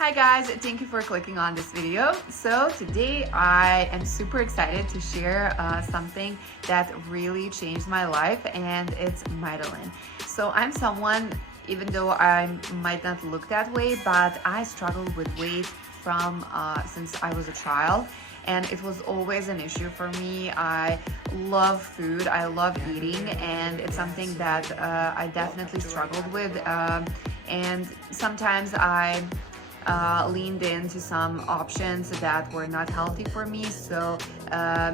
Hi guys, thank you for clicking on this video. So today I am super excited to share something that really changed my life, and it's Mitolyn. So I'm someone, even though I might not look that way, but I struggled with weight from since I was a child, and it was always an issue for me. I love food, I love eating, and it's something that I definitely struggled with, and sometimes I leaned into some options that were not healthy for me. So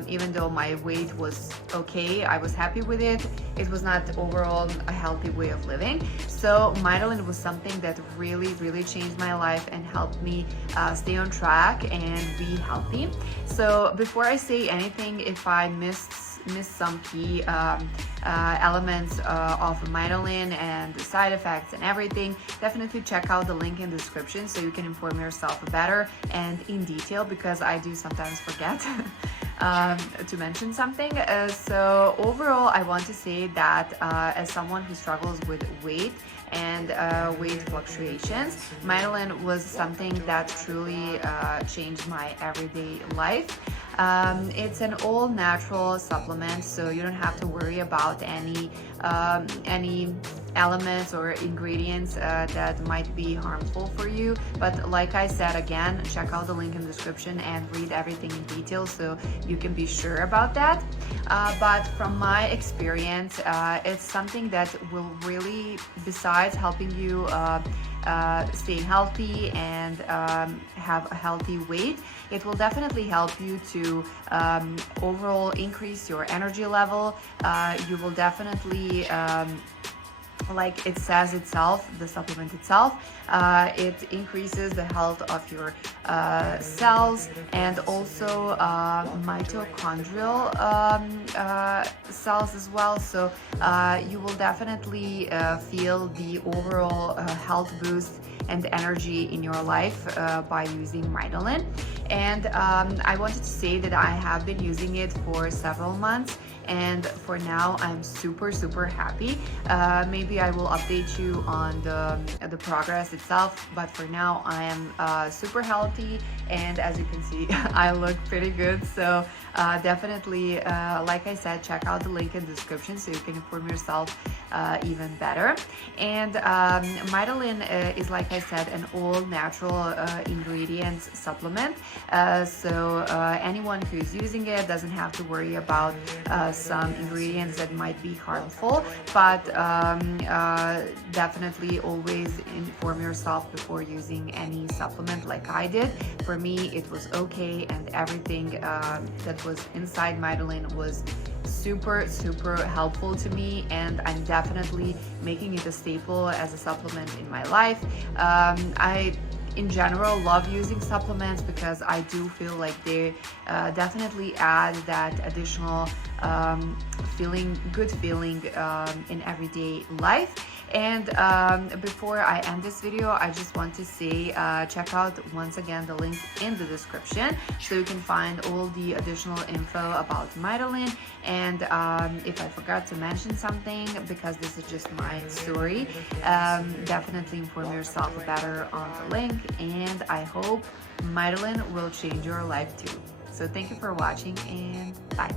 even though my weight was okay, I was happy with it, it was not overall a healthy way of living. So Mitolyn was something that really changed my life and helped me stay on track and be healthy. So before I say anything, if I missed some key elements of Mitolyn and the side effects and everything, definitely check out the link in the description so you can inform yourself better and in detail, because I do sometimes forget to mention something. So overall, I want to say that as someone who struggles with weight and weight fluctuations, Mitolyn was something that truly changed my everyday life. It's an all natural supplement, so you don't have to worry about any elements or ingredients that might be harmful for you. But like I said, again, check out the link in the description and read everything in detail so you can be sure about that. But from my experience, it's something that will really, besides helping you stay healthy and have a healthy weight, it will definitely help you to overall increase your energy level. You will definitely like it says itself, the supplement itself, it increases the health of your cells and also mitochondrial cells as well. So you will definitely feel the overall health boost and energy in your life by using Mitolyn. And I wanted to say that I have been using it for several months, and for now I'm super happy. Maybe I will update you on the progress itself, but for now I am super healthy, and as you can see I look pretty good. So definitely, like I said, check out the link in the description so you can inform yourself even better. And Mitolyn is, like I said, an all natural ingredients supplement. So anyone who's using it doesn't have to worry about some ingredients that might be harmful, but definitely always inform yourself before using any supplement like I did. For me, it was okay, and everything that was inside Mitolyn was super helpful to me, and I'm definitely making it a staple as a supplement in my life. I in general love using supplements because I do feel like they definitely add that additional good feeling in everyday life. And before I end this video, I just want to say check out once again the link in the description so you can find all the additional info about Mitolyn. And if I forgot to mention something, because this is just my story, definitely inform yourself better on the link, and I hope Mitolyn will change your life too. So thank you for watching, and bye.